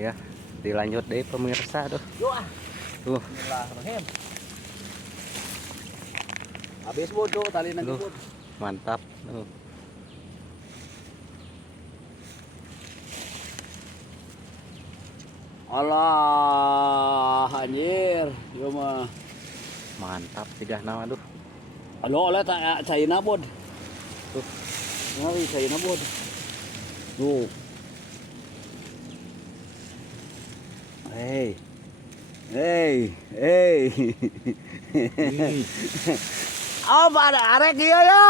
Ya, dilanjut deh pemirsa tuh. Tuh. Bismillahirrahmanirrahim. Habis bodoh tali nanti bud. Mantap. Tuh. Allah anjir, yo mah. Mantap tiga nama tuh. Alo oleh tak China bud. Tuh. Ngari China bud. Tuh. Hey. Hey, hey. Oh, pada arek ieu yo.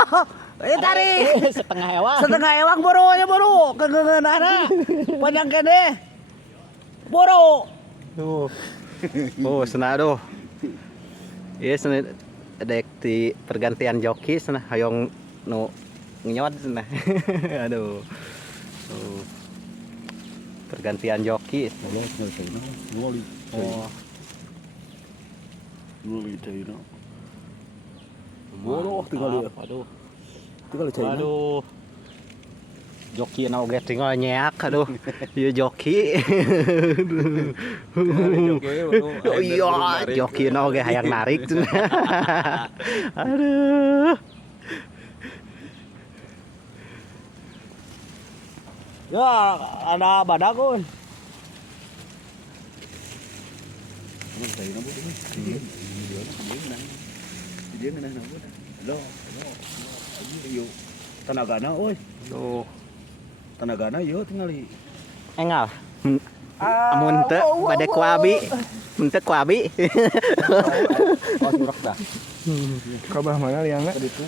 Tarik. Setengah ewang. Setengah ewang boro nya boro. Kegeungeunana. Panjang kene. Boro. Tuh. Oh, senang tuh. Iya, senang dek di pergantian joki senang hayong nu nyot senang. Aduh. Tuh. Pergantian joki. Oh. Ngoli China. Boro tinggal dia. Aduh. Tinggal China. Aduh. Joki na oge tinggal nyeak aduh. Ieu joki. Oh iya, joki na oge hayang narik. Aduh. Ya, ada badakun. Tenagana oi. Tuh. Tenagana ieu tingali. Engal. Amun teu bade kuabi. Mun teu kuabi. Oh, surak dah. Kabah mana liangna? Ditu.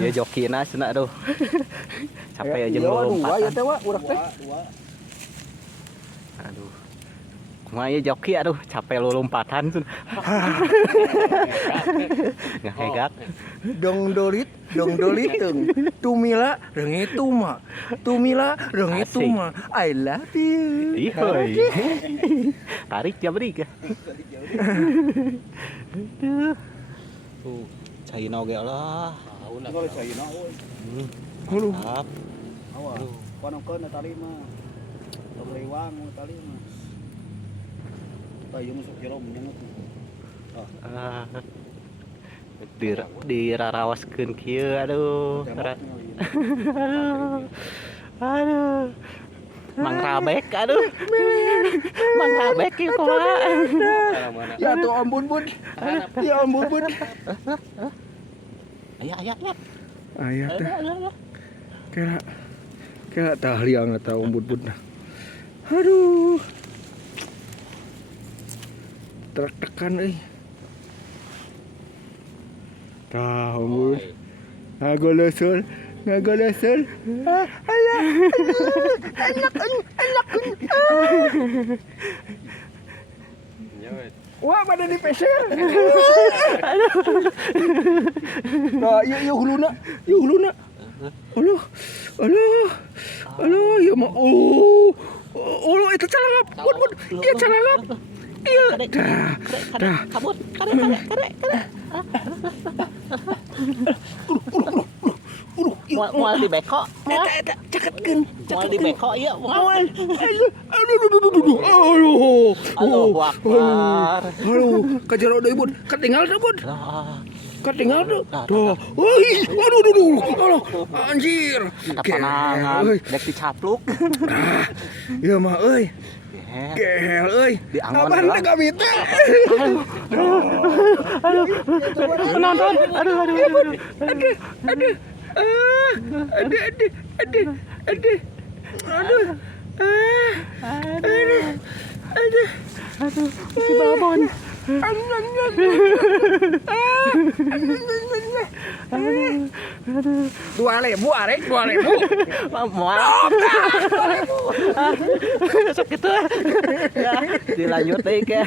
Ieu jokina cenah aduh. Capek aja dua ya lompatan. teh wa urak teh. Aduh. Kumaha ieu joki aduh capek lompatan cenah. Ngahegak. Dong dolitung. Tumila rengituma. Tumila rengituma. I love you. Ih, heuy. Tarik jam beri ka. Aduh. Tuh, China oge lah. Tinggal China oi. Hulu. Mantap. Awas. Panongkeun tali mah. Tong lewang tali mah. Tayu masuk jero menyengat. Ah. Dirarawaskeun kieu aduh. Aduh. Mang Rabek aduh. Mang Rabek ieu kumaha? Ya tuh ampun bun. Ya ampun bun. Aya. Ayah teh. Kira tah liang eta umbut bun. Aduh. Tekan euy. Tah umbut. Ngagolosol. Alah. Enak. Wah, pada di peser. Nah, iya huluna. Aduh, ya mah. Oh, itu calangap. Bud. Iya calangap. Iya. Dah. Kabut. Kare. Moal di beko. Eta caketkeun. Moal di beko ieu. Aduh. Allahu Akbar. Aduh, kajero deui bud. Ketinggal tuh bud. Ketinggal tuh. Tuh. Aduh. Anjir. Panangan dek dicapluk. Iya mah euy. Gehel euy. Di angon Apaan teh kami teh? Penonton. Aduh. Aduh. Si babon. Aduh. 2.000 arek 2.000. Moal. Sok kitu. Ya, dilanjut deui ke.